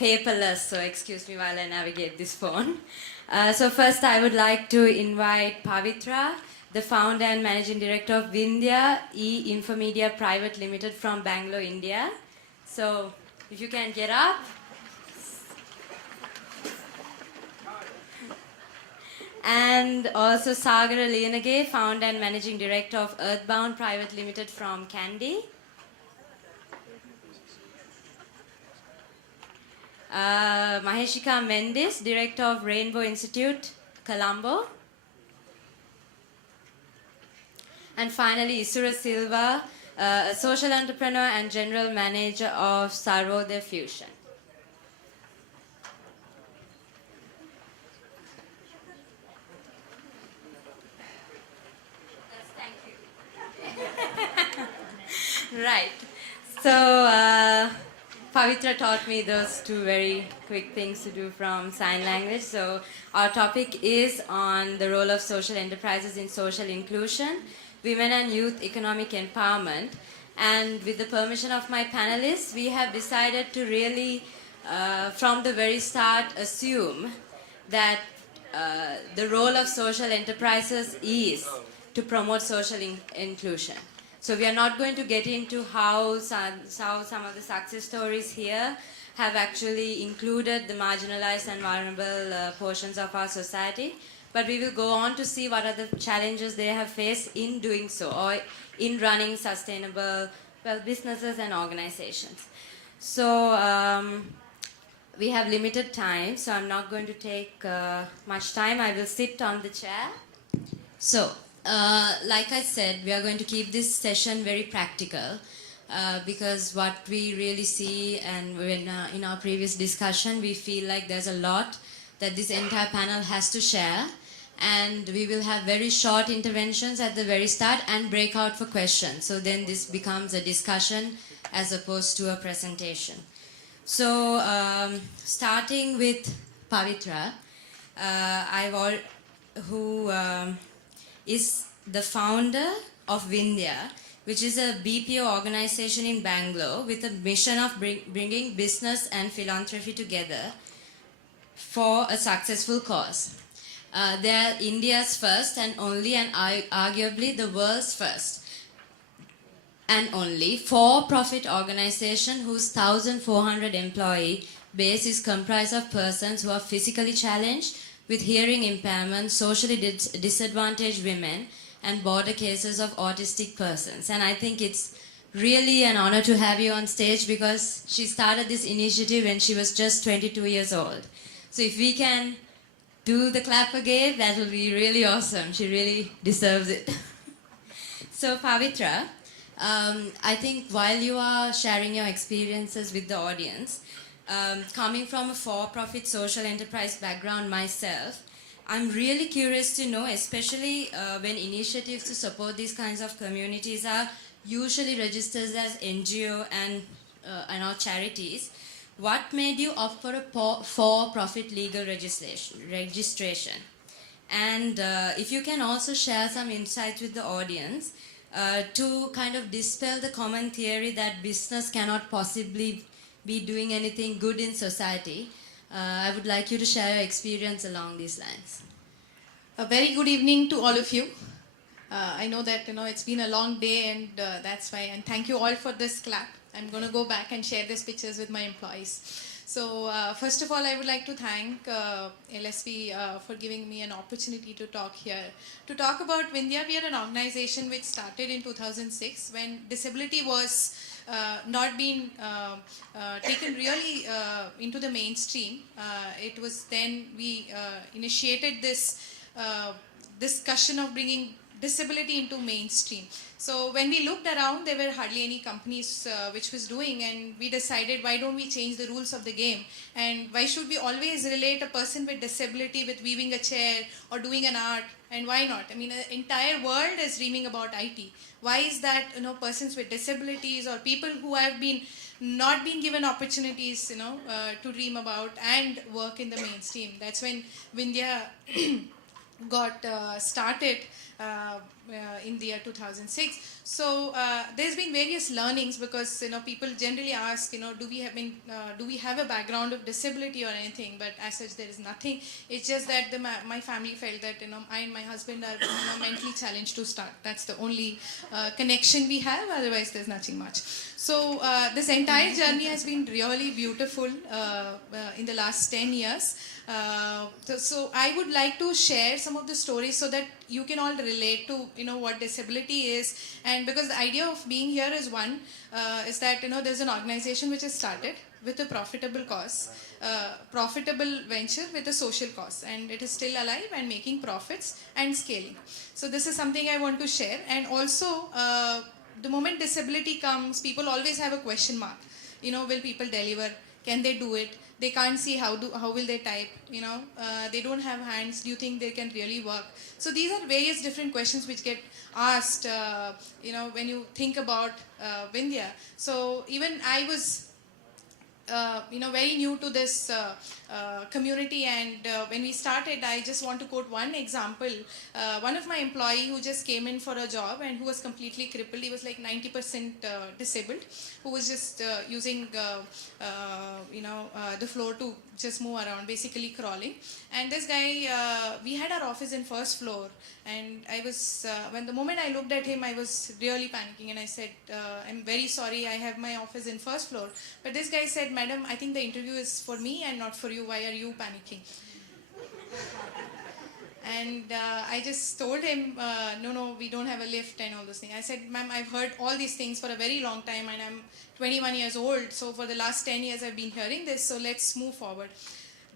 paperless, so excuse me while I navigate this phone. So first I would like to invite Pavitra, the founder and managing director of Vindhya Infomedia Private Limited from Bangalore, India. So if you can get up. And also Sagar Lianage, founder and managing director of Earthbound Private Limited from Kandy. Maheshika Mendes, director of Rainbow Institute, Colombo. And finally, Isura Silva, a social entrepreneur and general manager of Sarvodaya Fusion. Right. So, Pavitra taught me those two very quick things to do from sign language. So, our topic is on the role of social enterprises in social inclusion, women and youth economic empowerment. And with the permission of my panelists, we have decided to really, from the very start, assume that the role of social enterprises is to promote social inclusion. So we are not going to get into how some of the success stories here have actually included the marginalized and vulnerable portions of our society, but we will go on to see what are the challenges they have faced in doing so, or in running sustainable businesses and organizations. So we have limited time, so I'm not going to take much time. I will sit on the chair. So, like I said, we are going to keep this session very practical because what we really see, and when, in our previous discussion, we feel like there's a lot that this entire panel has to share, and we will have very short interventions at the very start and break out for questions. So then this becomes a discussion as opposed to a presentation. So starting with Pavitra, who is the founder of Vindhya, which is a BPO organization in Bangalore with a mission of bringing business and philanthropy together for a successful cause. They are India's first and only, and arguably the world's first and only for-profit organization whose 1,400 employee base is comprised of persons who are physically challenged, with hearing impairment, socially disadvantaged women, and border cases of autistic persons. And I think it's really an honor to have you on stage because she started this initiative when she was just 22 years old. So if we can do the clap again, that will be really awesome. She really deserves it. So Pavitra, I think while you are sharing your experiences with the audience, coming from a for-profit social enterprise background myself, I'm really curious to know, especially when initiatives to support these kinds of communities are usually registered as NGO and charities, what made you opt for a for-profit legal registration? And if you can also share some insights with the audience to kind of dispel the common theory that business cannot possibly be doing anything good in society. I would like you to share your experience along these lines. A very good evening to all of you. I know that it's been a long day, and that's why. And thank you all for this clap. I'm going to go back and share these pictures with my employees. So first of all, I would like to thank LSV for giving me an opportunity to talk here. To talk about Vindhya, we are an organization which started in 2006 when disability was not being taken really into the mainstream. It was then we initiated this discussion of bringing disability into mainstream. So when we looked around, there were hardly any companies which was doing, and we decided, why don't we change the rules of the game, and why should we always relate a person with disability with weaving a chair or doing an art, and why not? I mean, the entire world is dreaming about IT. Why is that persons with disabilities or people who have been not being given opportunities to dream about and work in the mainstream? That's when Vindhya got started in the year 2006. So there's been various learnings because people generally ask do we have a background of disability or anything, but as such there is nothing. It's just that my family felt that I and my husband are mentally challenged to start. That's the only connection we have. Otherwise there's nothing much. So this entire journey has been really beautiful in the last 10 years. So I would like to share some of the stories so that you can all relate to what disability is. And because the idea of being here is one is that there's an organization which has started with a profitable cause, profitable venture with a social cause, and it is still alive and making profits and scaling. So this is something I want to share. And also the moment disability comes, people always have a question mark. Will people deliver? Can they do it? They can't see how will they type? They don't have hands. Do you think they can really work? So these are various different questions which get asked. When you think about Vindhya. So even I was very new to this community, and when we started, I just want to quote one example. One of my employee who just came in for a job and who was completely crippled, he was like 90% disabled, who was just using the floor to just move around, basically crawling. And this guy, we had our office in first floor, and I was when the moment I looked at him, I was really panicking, and I said, I'm very sorry, I have my office in first floor. But this guy said, madam, I think the interview is for me and not for you. Why are you panicking? And I just told him, no, we don't have a lift and all those things. I said, ma'am, I've heard all these things for a very long time, and I'm 21 years old. So for the last 10 years, I've been hearing this. So let's move forward.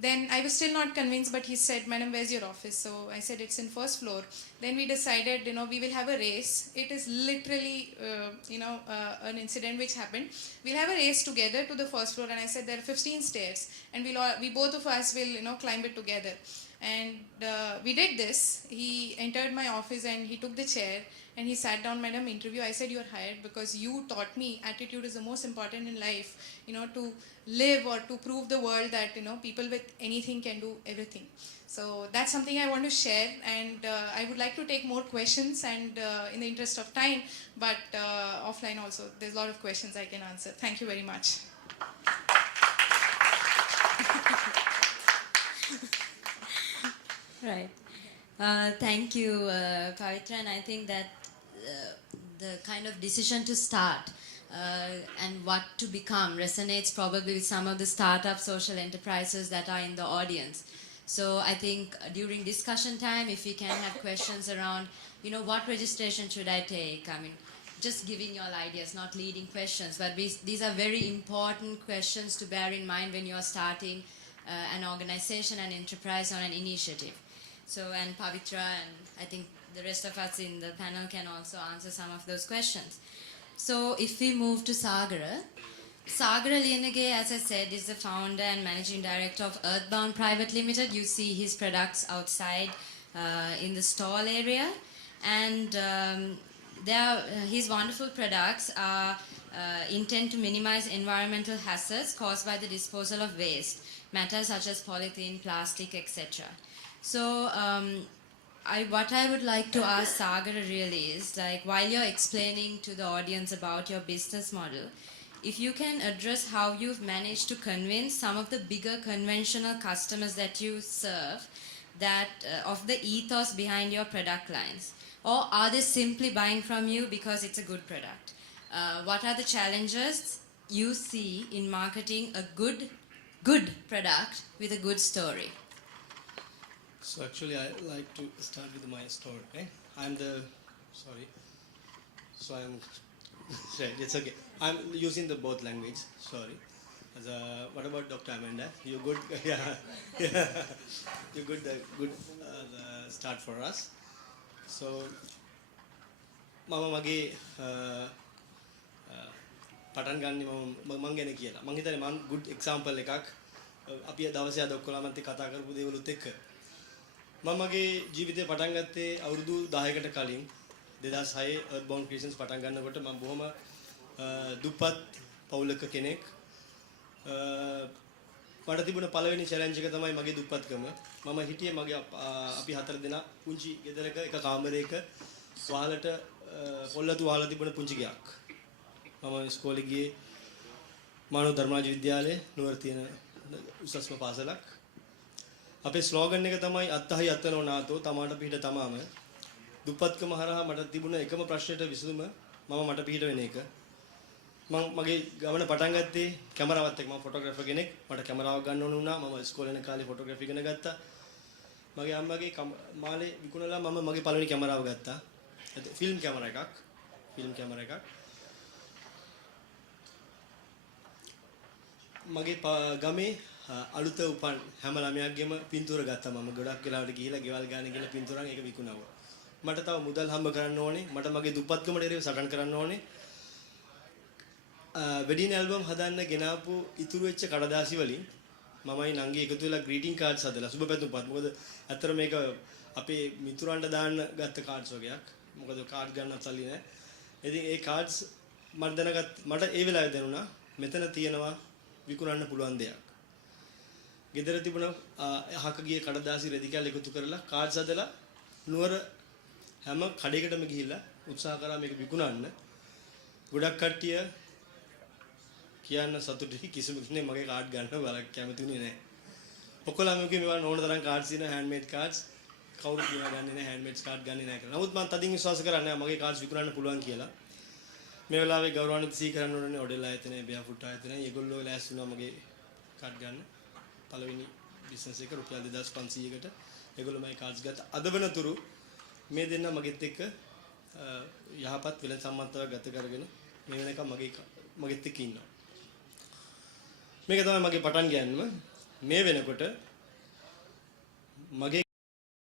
Then I was still not convinced, but he said, madam, where's your office? So I said, it's in first floor. Then we decided, we will have a race. It is literally, an incident which happened. We'll have a race together to the first floor. And I said, there are 15 stairs, and we both of us will, climb it together. And we did this. He entered my office and he took the chair and he sat down, madam, interview. I said, you're hired because you taught me attitude is the most important in life, to live or to prove the world that, people with anything can do everything. So that's something I want to share, and I would like to take more questions, and in the interest of time, but offline also, there's a lot of questions I can answer. Thank you very much. Right. Thank you, Pavitra, and I think that the kind of decision to start and what to become resonates probably with some of the startup social enterprises that are in the audience. So I think during discussion time, if we can have questions around, what registration should I take? I mean, just giving you all ideas, not leading questions, but these are very important questions to bear in mind when you are starting an organization, an enterprise, or an initiative. So, and Pavitra and I think the rest of us in the panel can also answer some of those questions. So, if we move to Sagara Liyanage, as I said, is the founder and managing director of Earthbound Private Limited. You see his products outside in the stall area, and his wonderful products are intend to minimize environmental hazards caused by the disposal of waste, matters such as polythene, plastic, etc. So what I would like to ask Sagar really is, like, while you're explaining to the audience about your business model, if you can address how you've managed to convince some of the bigger conventional customers that you serve that of the ethos behind your product lines, or are they simply buying from you because it's a good product? What are the challenges you see in marketing a good product with a good story? So actually, I like to start with my story. Okay? I'm right, it's okay. I'm using the both language. Sorry. What about Dr. Amanda? You good? Yeah, yeah. You good? Good start for us. So, Mama Magi පටන් ගන්න මම ගැන කියලා. මම හිතන්නේ මම good example එකක් අපි දවසේ අද ඔක්කොලම කතා කරපු දේවලුත් එක්ක මම මගේ ජීවිතේ පටන් ගත්තේ අවුරුදු 10කට කලින් 2006 Earthbound Creations පටන් ගන්නකොට මම බොහොම දුප්පත් පවුලක කෙනෙක් මට තිබුණ පළවෙනි චැලෙන්ජ් එක තමයි මගේ දුප්පත්කම. මම හිටියේ මගේ අපි 4 දෙනා පුංචි ගෙදරක එක කාමරයක වහලට පොල්ලතු වහලා තිබුණ පුංචි ගයක්. මම ඉස්කෝලේ ගියේ මානව ධර්මාජ විද්‍යාලයේ නුවර තියෙන උසස්ම පාසලක්. අපේ ස්ලෝගන් එක තමයි අත්තහයි අත්තනෝ නාතෝ තමාට පිට තමාම. දුප්පත්කම හරහා මට තිබුණ එකම ප්‍රශ්නෙට විසඳුම මට පිට වෙන එක. මගේ ගමන පටන් ගත්තේ කැමරාවත් එක්ක. මම ෆොටෝග්‍රැෆර් කෙනෙක්. මට කැමරාවක් ගන්න ඕන වුණා. මම ඉස්කෝලේ යන කාලේ ෆොටෝග්‍රැෆි ඉගෙන ගත්තා. මගේ අම්මගේ මාලේ විකුණලා මම මගේ පළවෙනි කැමරාව ගත්තා. ෆිල්ම් කැමරා එකක්. මගේ ගමේ අලුත උපන් හැම ළමයාගෙම පින්තූර ගත්තා. මම ගොඩක් වෙලාවට ගිහිලා ගෙවල් ගාන ගිහලා පින්තූරන් ඒක විකුණනවා. මට තව මුදල් හම්බ කරන්න ඕනේ. මට මගේ දුප්පත්කමට එරෙහිව සටන් කරන්න ඕනේ. වෙඩින් ඇල්බම් හදන්න ගෙනාපු ඉතුරු වෙච්ච කඩදාසි වලින් මමයි නංගි එකතු වෙලා ග්‍රීටින් කාඩ්ස් හදලා සුබ පැතුම්පත්. මොකද ඇත්තට මේක අපේ මිතුරන්ට දාන්න ගත්ත කාඩ්ස් වගේක්. මොකද කාඩ් ගන්නත් සල්ලි නැහැ. ඉතින් ඒ කාඩ්ස් මට ඒ වෙලාවේ දැනුණා මෙතන තියෙනවා විකුණන්න පුළුවන් දෙයක්. ගෙදර තිබුණ අහක ගිය කඩදාසි රෙදි කැල් එකතු කරලා කාඩ්ස් හදලා නුවර හැම කඩේකටම ගිහිල්ලා උත්සාහ කරා මේක විකුණන්න. ගොඩක් කට්ටිය කියන්න සතුටුයි කිසිම කෙනෙක් මගේ කාඩ් ගන්න බලක් කැමතිුනේ නැහැ. ඔක්කොලම මේවා ඕන තරම් කාඩ්ස් ඉන හෑන්ඩ්මේඩ් කාඩ්ස් කවුරුත් මේවා ගන්නේ නැහැ හෑන්ඩ්මේඩ්ස් කාඩ් ගන්නේ නැහැ කියලා. නමුත් මම තදින් විශ්වාස කරන්නේ මගේ කාඩ්ස් විකුණන්න පුළුවන් කියලා. මේ වෙලාවේ ගෞරවාන්විත සී කරන්න ඕනේ ඔඩෙල් ආයතනයේ බියාෆුට් ආයතනයේ ඒගොල්ලෝ ලෑස්ති වුණා මගේ කාඩ් ගන්න. පළවෙනි බිස්නස් එක රුපියල් 2500කට ඒගොල්ලෝ මගේ කාඩ්ස් ගත්තා. අද වෙනතුරු මේ දෙන්න මගෙත් එක්ක යහපත් වෙල සම්මතව ගත කරගෙන මේ වෙනකම් මගෙත් එක්ක ඉන්නවා. මේක තමයි මගේ පටන් ගෑනුම. මේ වෙනකොට මගේ